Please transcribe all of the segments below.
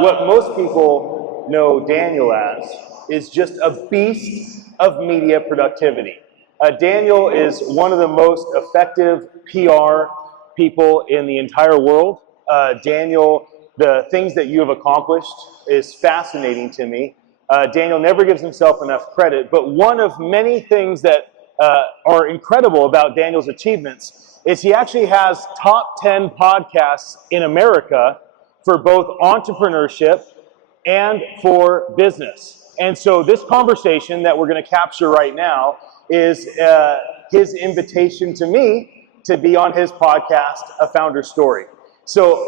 what most people know Daniel as is just a beast of media productivity. Daniel is one of the most effective PR people in the entire world. Daniel, the things that you have accomplished is fascinating to me. Daniel never gives himself enough credit, but one of many things that are incredible about Daniel's achievements is he actually has top 10 podcasts in America for both entrepreneurship and for business. And so this conversation that we're going to capture right now is his invitation to me to be on his podcast, A Founder's Story. So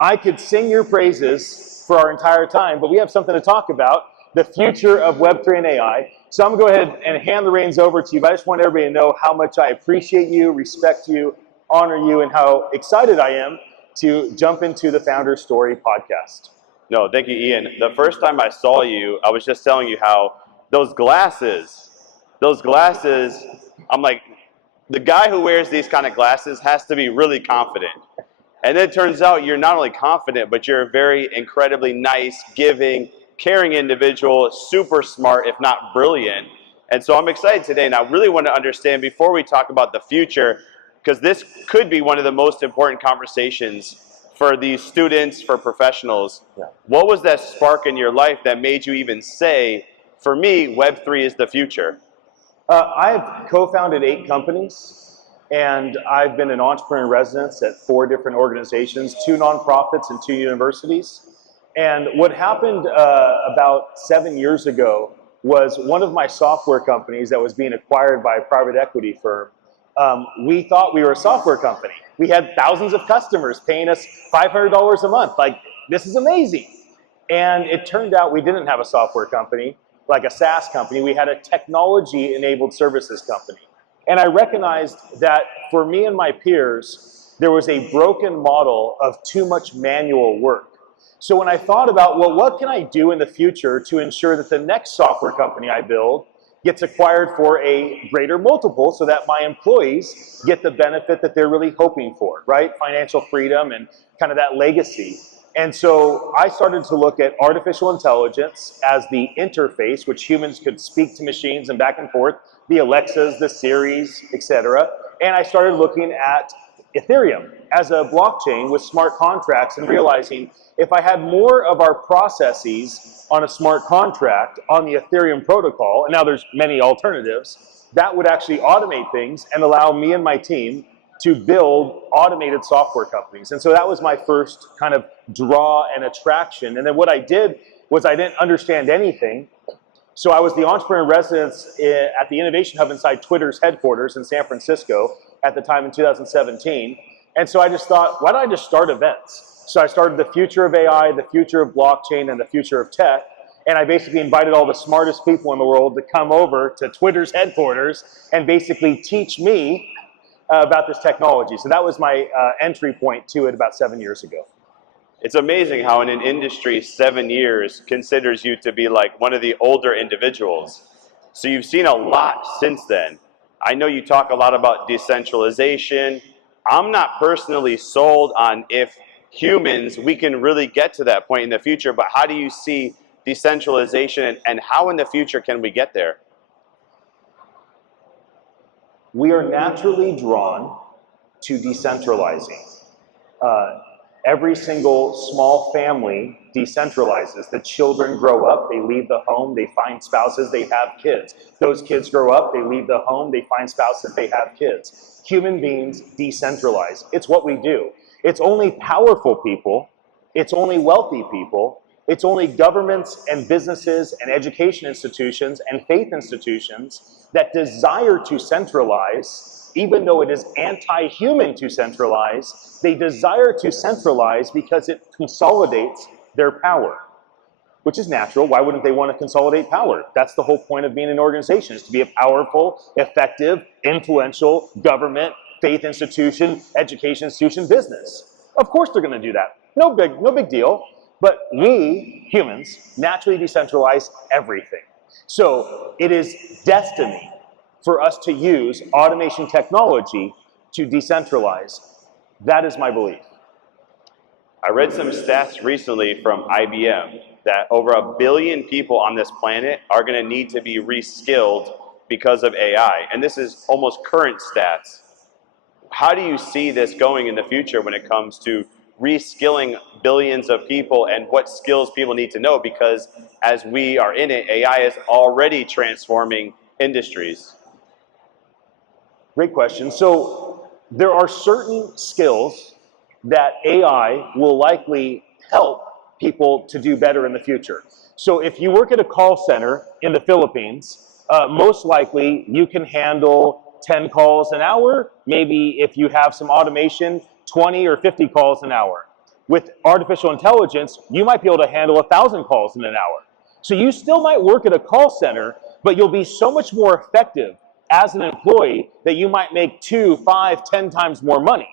I could sing your praises for our entire time, but we have something to talk about, the future of Web3 and AI. So I'm going to go ahead and hand the reins over to you, but I just want everybody to know how much I appreciate you, respect you, honor you, and how excited I am to jump into the Founder's Story podcast. No, thank you, Ian. The first time I saw you, I was just telling you how those glasses, I'm like, the guy who wears these kind of glasses has to be really confident. And then it turns out you're not only confident, but you're a very incredibly nice, giving, caring individual, super smart, if not brilliant. And so I'm excited today, and I really want to understand, before we talk about the future, because this could be one of the most important conversations for these students, for professionals. Yeah. What was that spark in your life that made you even say, for me, Web3 is the future? I've co-founded 8 companies, and I've been an entrepreneur in residence at 4 different organizations, 2 nonprofits and 2 universities. And what happened about 7 years ago was one of my software companies that was being acquired by a private equity firm. We thought we were a software company. We had thousands of customers paying us $500 a month. Like, this is amazing. And it turned out we didn't have a software company, like a SaaS company. We had a technology-enabled services company. And I recognized that for me and my peers, there was a broken model of too much manual work. So when I thought about, well, what can I do in the future to ensure that the next software company I build gets acquired for a greater multiple so that my employees get the benefit that they're really hoping for, right? Financial freedom and kind of that legacy. And so I started to look at artificial intelligence as the interface, which humans could speak to machines and back and forth, the Alexas, the Siris, etc. And I started looking at Ethereum as a blockchain with smart contracts and realizing if I had more of our processes on a smart contract on the Ethereum protocol, and now there's many alternatives, that would actually automate things and allow me and my team to build automated software companies. And so that was my first kind of draw and attraction. And then what I did was I didn't understand anything. So I was the entrepreneur in residence at the Innovation Hub inside Twitter's headquarters in San Francisco at the time in 2017. And so I just thought, why don't I just start events? So I started the future of AI, the future of blockchain, and the future of tech. And I basically invited all the smartest people in the world to come over to Twitter's headquarters and basically teach me about this technology. So that was my entry point to it about 7 years ago. It's amazing how in an industry 7 years considers you to be like one of the older individuals. So you've seen a lot since then. I know you talk a lot about decentralization. I'm not personally sold on if humans, we can really get to that point in the future, but how do you see decentralization and how in the future can we get there? We are naturally drawn to decentralizing. Every single small family decentralizes. The children grow up, they leave the home, they find spouses, they have kids. Those kids grow up, they leave the home, they find spouses, they have kids. Human beings decentralize. It's what we do. It's only powerful people, it's only wealthy people, it's only governments and businesses and education institutions and faith institutions that desire to centralize. Even though it is anti-human to centralize, they desire to centralize because it consolidates their power, which is natural. Why wouldn't they want to consolidate power? That's the whole point of being an organization, is to be a powerful, effective, influential government, faith institution, education institution, business. Of course they're going to do that. No big deal. But we, humans, naturally decentralize everything. So it is destiny for us to use automation technology to decentralize. That is my belief. I read some stats recently from IBM that over 1 billion people on this planet are going to need to be reskilled because of AI. And this is almost current stats. How do you see this going in the future when it comes to reskilling billions of people and what skills people need to know? Because as we are in it, AI is already transforming industries. Great question. So there are certain skills that AI will likely help people to do better in the future. So if you work at a call center in the Philippines, most likely you can handle 10 calls an hour. Maybe if you have some automation, 20 or 50 calls an hour. With artificial intelligence, you might be able to handle 1,000 calls in an hour. So you still might work at a call center, but you'll be so much more effective as an employee that you might make 2, 5, 10 times more money.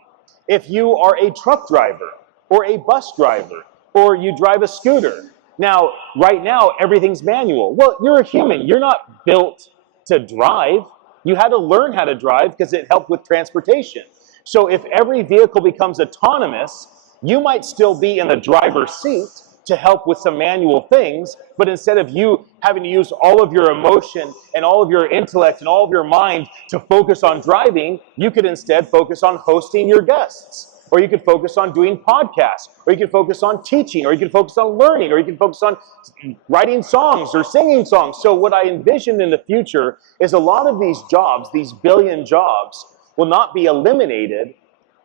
If you are a truck driver or a bus driver or you drive a scooter. Now, right now, everything's manual. Well, you're a human. You're not built to drive. You had to learn how to drive because it helped with transportation. So if every vehicle becomes autonomous, you might still be in the driver's seat to help with some manual things, but instead of you having to use all of your emotion and all of your intellect and all of your mind to focus on driving, you could instead focus on hosting your guests, or you could focus on doing podcasts, or you could focus on teaching, or you could focus on learning, or you can focus on writing songs or singing songs. So what I envision in the future is a lot of these jobs, these billion jobs, will not be eliminated.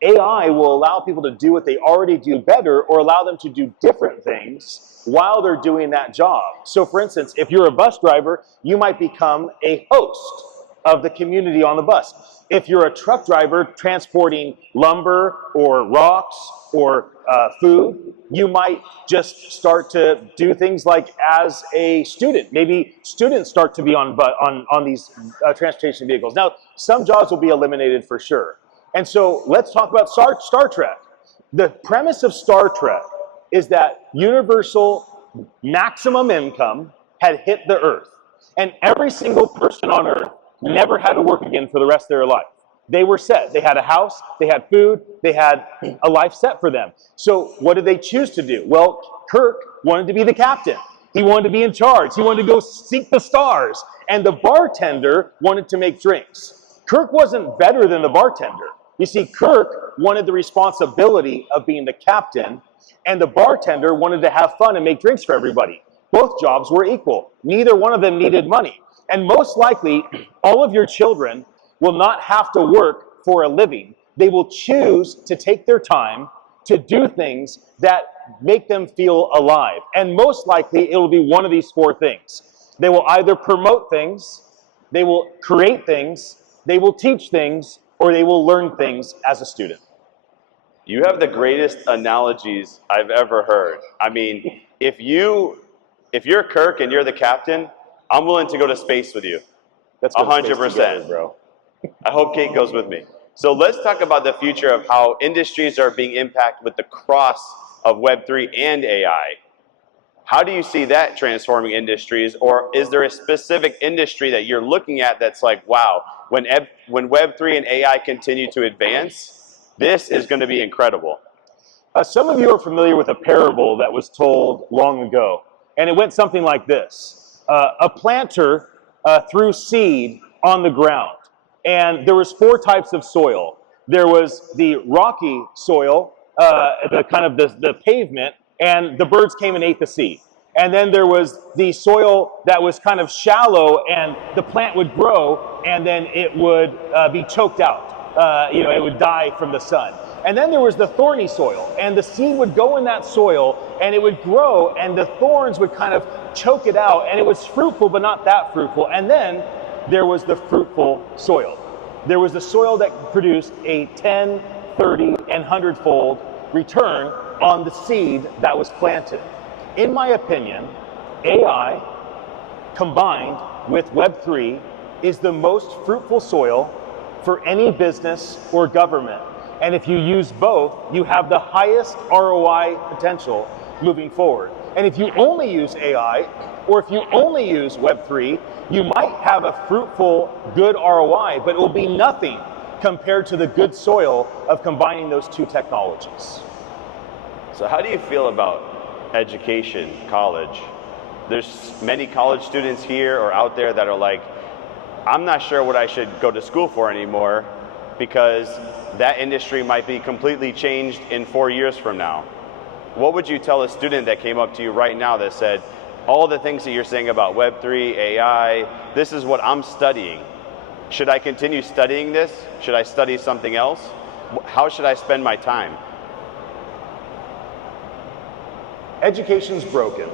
AI will allow people to do what they already do better or allow them to do different things while they're doing that job. So for instance, if you're a bus driver, you might become a host of the community on the bus. If you're a truck driver transporting lumber or rocks or food, you might just start to do things like as a student. Maybe students start to be on these transportation vehicles. Now, some jobs will be eliminated for sure. And so let's talk about Star Trek. The premise of Star Trek is that universal maximum income had hit the Earth. And every single person on Earth never had to work again for the rest of their life. They were set. They had a house, they had food, they had a life set for them. So what did they choose to do? Well, Kirk wanted to be the captain. He wanted to be in charge. He wanted to go seek the stars. And the bartender wanted to make drinks. Kirk wasn't better than the bartender. You see, Kirk wanted the responsibility of being the captain, and the bartender wanted to have fun and make drinks for everybody. Both jobs were equal. Neither one of them needed money. And most likely, all of your children will not have to work for a living. They will choose to take their time to do things that make them feel alive. And most likely, it will be one of these 4 things. They will either promote things, they will create things, they will teach things, or they will learn things as a student. You have the greatest analogies I've ever heard. I mean, if you're Kirk and you're the captain, I'm willing to go to space with you. That's 100%, bro. I hope Kate goes with me. So let's talk about the future of how industries are being impacted with the cross of Web3 and AI. How do you see that transforming industries, or is there a specific industry that you're looking at that's like, wow, when Web3 and AI continue to advance, this is going to be incredible? Some of you are familiar with a parable that was told long ago, and it went something like this. A planter threw seed on the ground, and there was 4 types of soil. There was the rocky soil, the pavement, and the birds came and ate the seed. And then there was the soil that was kind of shallow, and the plant would grow, and then it would be choked out. It would die from the sun. And then there was the thorny soil, and the seed would go in that soil, and it would grow, and the thorns would kind of choke it out, and it was fruitful, but not that fruitful. And then there was the fruitful soil. There was the soil that produced a 10, 30, and 100-fold return on the seed that was planted. In my opinion, AI combined with Web3 is the most fruitful soil for any business or government. And if you use both, you have the highest ROI potential moving forward. And if you only use AI, or if you only use Web3, you might have a fruitful, good ROI, but it will be nothing compared to the good soil of combining those 2 technologies. So how do you feel about education, college? There's many college students here or out there that are like, I'm not sure what I should go to school for anymore because that industry might be completely changed in 4 years from now. What would you tell a student that came up to you right now that said, all the things that you're saying about Web3, AI, this is what I'm studying. Should I continue studying this? Should I study something else? How should I spend my time? Education's broken.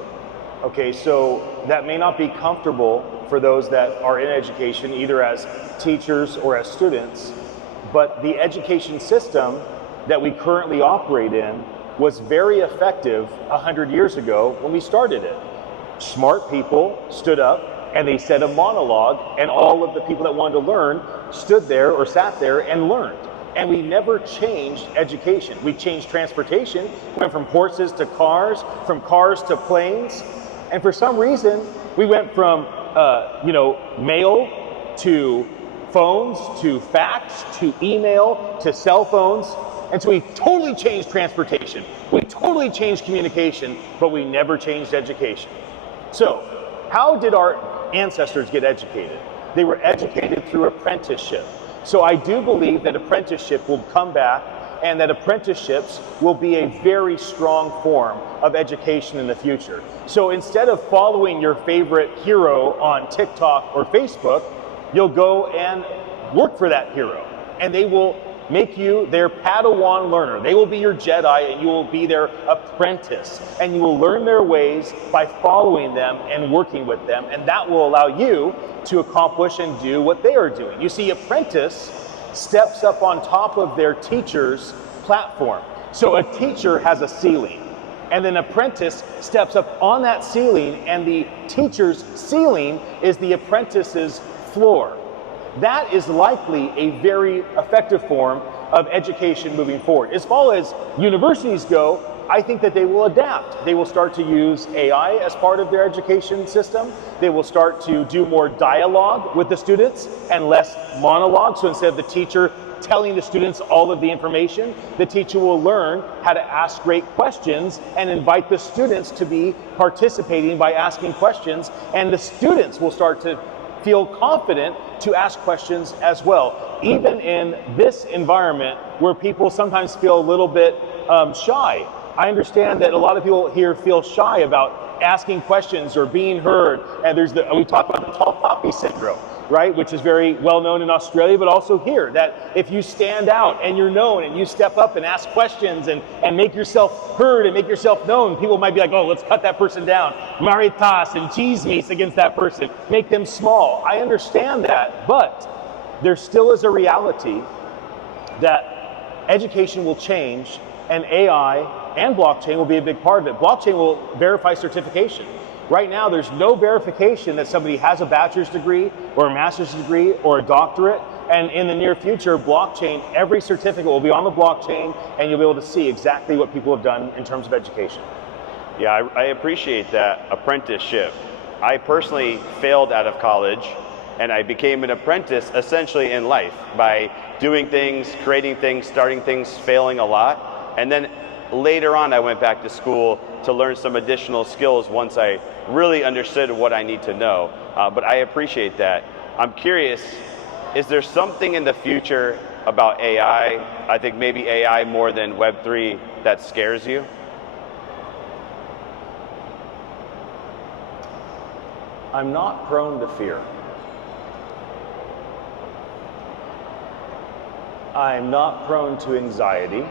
Okay, so that may not be comfortable for those that are in education, either as teachers or as students, but the education system that we currently operate in was very effective 100 years ago when we started it. Smart people stood up and they said a monologue, and all of the people that wanted to learn stood there or sat there and learned. And we never changed education. We changed transportation, went from horses to cars, from cars to planes, and for some reason we went from mail to phones to fax to email to cell phones. And so we totally changed transportation. We totally changed communication, but we never changed education. So how did our ancestors get educated? They were educated through apprenticeship. So I do believe that apprenticeship will come back and that apprenticeships will be a very strong form of education in the future. So instead of following your favorite hero on TikTok or Facebook, you'll go and work for that hero, and they will make you their Padawan learner. They will be your Jedi and you will be their apprentice, and you will learn their ways by following them and working with them, and that will allow you to accomplish and do what they are doing. You see, apprentice steps up on top of their teacher's platform. So a teacher has a ceiling, and then apprentice steps up on that ceiling, and the teacher's ceiling is the apprentice's floor. That is likely a very effective form of education moving forward. As far as universities go, I think that they will adapt. They will start to use AI as part of their education system. They will start to do more dialogue with the students and less monologue. So instead of the teacher telling the students all of the information, the teacher will learn how to ask great questions and invite the students to be participating by asking questions, and the students will start to feel confident to ask questions as well, even in this environment where people sometimes feel a little bit shy. I understand that a lot of people here feel shy about asking questions or being heard, and we talk about the tall poppy syndrome, right, which is very well known in Australia, but also here, that if you stand out and you're known and you step up and ask questions and make yourself heard and make yourself known, people might be like, oh, let's cut that person down, maritas and cheese meats against that person, make them small. I understand that, but there still is a reality that education will change, and AI and blockchain will be a big part of it. Blockchain will verify certification. Right now, there's no verification that somebody has a bachelor's degree or a master's degree or a doctorate. And in the near future, blockchain, every certificate will be on the blockchain, and you'll be able to see exactly what people have done in terms of education. Yeah, I appreciate that apprenticeship. I personally failed out of college, and I became an apprentice essentially in life by doing things, creating things, starting things, failing a lot. And then later on, I went back to school to learn some additional skills once I really understood what I need to know. But I appreciate that. I'm curious, is there something in the future about AI, I think maybe AI more than Web3, that scares you? I'm not prone to fear. I'm not prone to anxiety.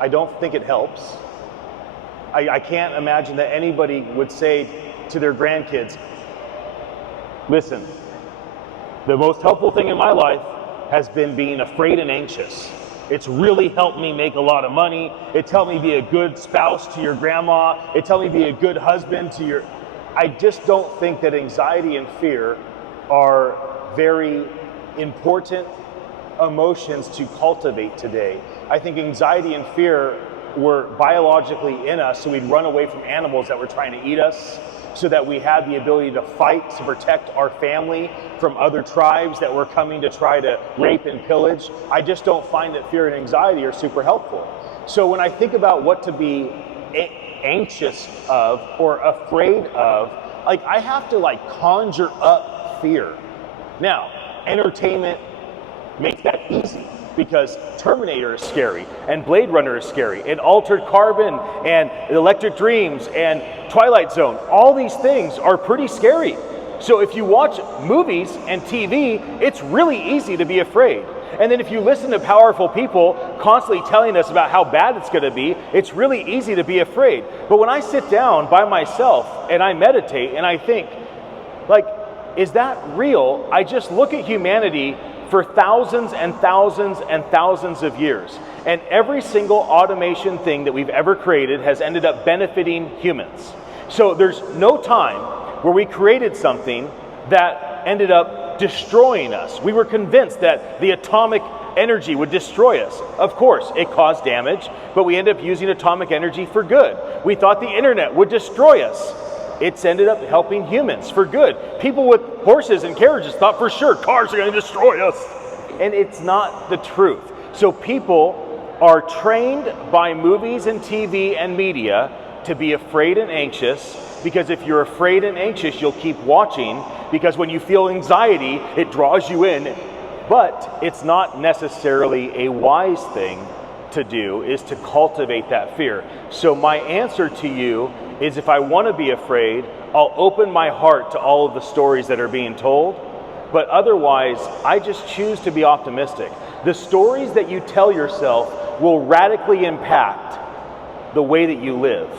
I don't think it helps. I can't imagine that anybody would say to their grandkids, listen, the most helpful thing in my life has been being afraid and anxious. It's really helped me make a lot of money. It's helped me be a good spouse to your grandma. It's helped me be a good husband to your... I just don't think that anxiety and fear are very important emotions to cultivate today. I think anxiety and fear were biologically in us, so we'd run away from animals that were trying to eat us, so that we had the ability to fight to protect our family from other tribes that were coming to try to rape and pillage. I just don't find that fear and anxiety are super helpful. So when I think about what to be anxious of or afraid of, like I have to like conjure up fear. Now, entertainment makes that easy because Terminator is scary and Blade Runner is scary and Altered Carbon and Electric Dreams and Twilight Zone. All these things are pretty scary. So if you watch movies and TV, it's really easy to be afraid. And then if you listen to powerful people constantly telling us about how bad it's going to be, it's really easy to be afraid. But when I sit down by myself and I meditate and I think, like, is that real? I just look at humanity for thousands and thousands and thousands of years. And every single automation thing that we've ever created has ended up benefiting humans. So there's no time where we created something that ended up destroying us. We were convinced that the atomic energy would destroy us. Of course, it caused damage, but we ended up using atomic energy for good. We thought the internet would destroy us. It's ended up helping humans for good. People with horses and carriages thought for sure cars are going to destroy us. And it's not the truth. So people are trained by movies and TV and media to be afraid and anxious, because if you're afraid and anxious, you'll keep watching, because when you feel anxiety, it draws you in. But it's not necessarily a wise thing to do, is to cultivate that fear. So my answer to you is, if I want to be afraid, I'll open my heart to all of the stories that are being told. But otherwise, I just choose to be optimistic. The stories that you tell yourself will radically impact the way that you live.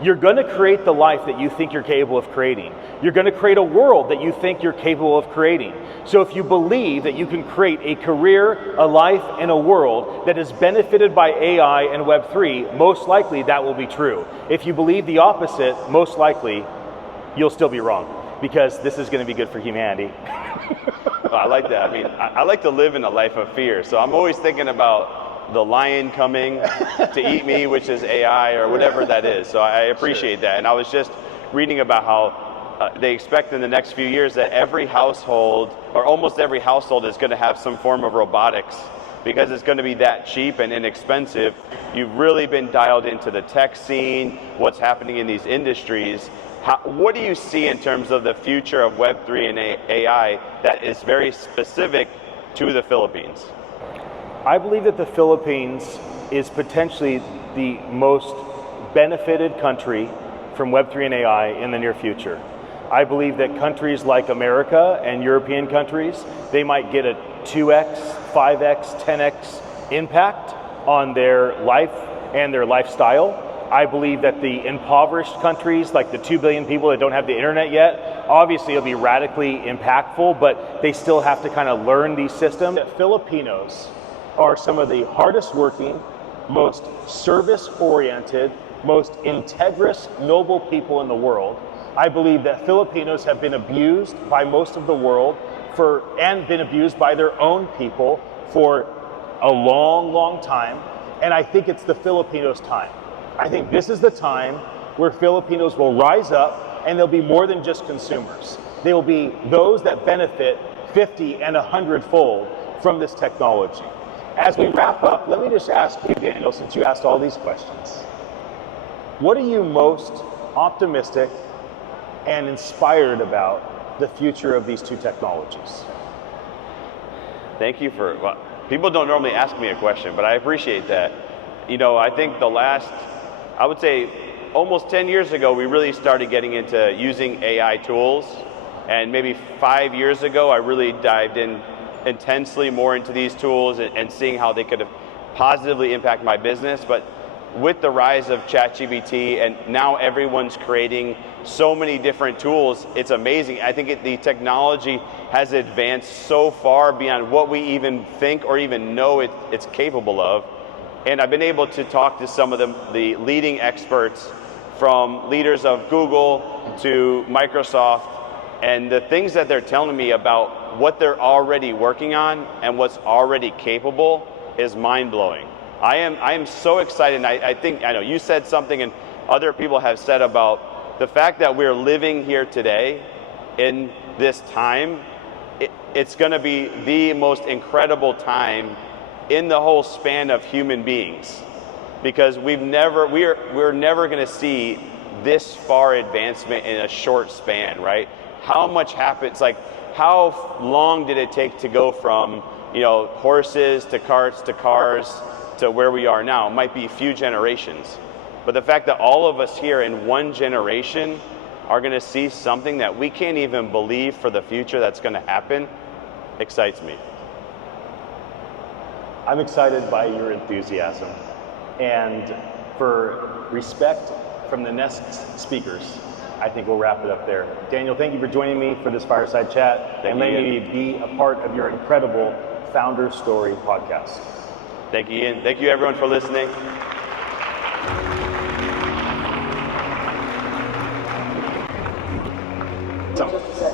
You're going to create the life that you think you're capable of creating. You're going to create a world that you think you're capable of creating. So if you believe that you can create a career, a life, and a world that is benefited by AI and Web3, most likely that will be true. If you believe the opposite, most likely you'll still be wrong, because this is going to be good for humanity. Well, I like that. I mean, I like to live in a life of fear. So I'm always thinking about the lion coming to eat me, which is AI or whatever that is. So I appreciate that. And I was just reading about how they expect in the next few years that every household, or almost every household, is going to have some form of robotics, because it's going to be that cheap and inexpensive. You've really been dialed into the tech scene, what's happening in these industries. What do you see in terms of the future of Web3 and AI that is very specific to the Philippines? I believe that the Philippines is potentially the most benefited country from Web3 and AI in the near future. I believe that countries like America and European countries, they might get a 2x, 5x, 10x impact on their life and their lifestyle. I believe that the impoverished countries, like the 2 billion people that don't have the internet yet, obviously it'll be radically impactful, but they still have to kind of learn these systems. The Filipinos are some of the hardest working, most service-oriented, most integrous, noble people in the world. I believe that Filipinos have been abused by most of the world and been abused by their own people for a long, long time. And I think it's the Filipinos' time. I think this is the time where Filipinos will rise up, and they'll be more than just consumers. They will be those that benefit 50 and 100-fold from this technology. As we wrap up, let me just ask you, Daniel, since you asked all these questions, what are you most optimistic and inspired about the future of these two technologies? Thank you for, well, people don't normally ask me a question, but I appreciate that. You know, I think I would say almost 10 years ago, we really started getting into using AI tools. And maybe 5 years ago, I really dived in intensely more into these tools and seeing how they could positively impact my business. But with the rise of ChatGPT, and now everyone's creating so many different tools, it's amazing. I think the technology has advanced so far beyond what we even think or even know it's capable of. And I've been able to talk to some of the leading experts, from leaders of Google to Microsoft, and the things that they're telling me about what they're already working on and what's already capable is mind-blowing. I am so excited. I know you said something, and other people have said about the fact that we're living here today in this time. It's going to be the most incredible time in the whole span of human beings. because we're never going to see this far advancement in a short span, right? How much happens, like how long did it take to go from, you know, horses to carts to cars to where we are now? It might be a few generations. But the fact that all of us here in one generation are going to see something that we can't even believe for the future that's going to happen excites me. I'm excited by your enthusiasm, and for respect from the next speakers, I think we'll wrap it up there. Daniel, thank you for joining me for this fireside chat and letting me be a part of your incredible Founder Story podcast. Thank you, Ian. Thank you, everyone, for listening.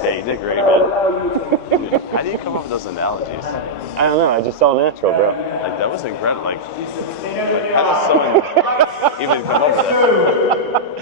Hey, you did great, man. How do you come up with those analogies? I don't know, I just saw natural, bro. Like, that was incredible. Like how does someone even come up with that?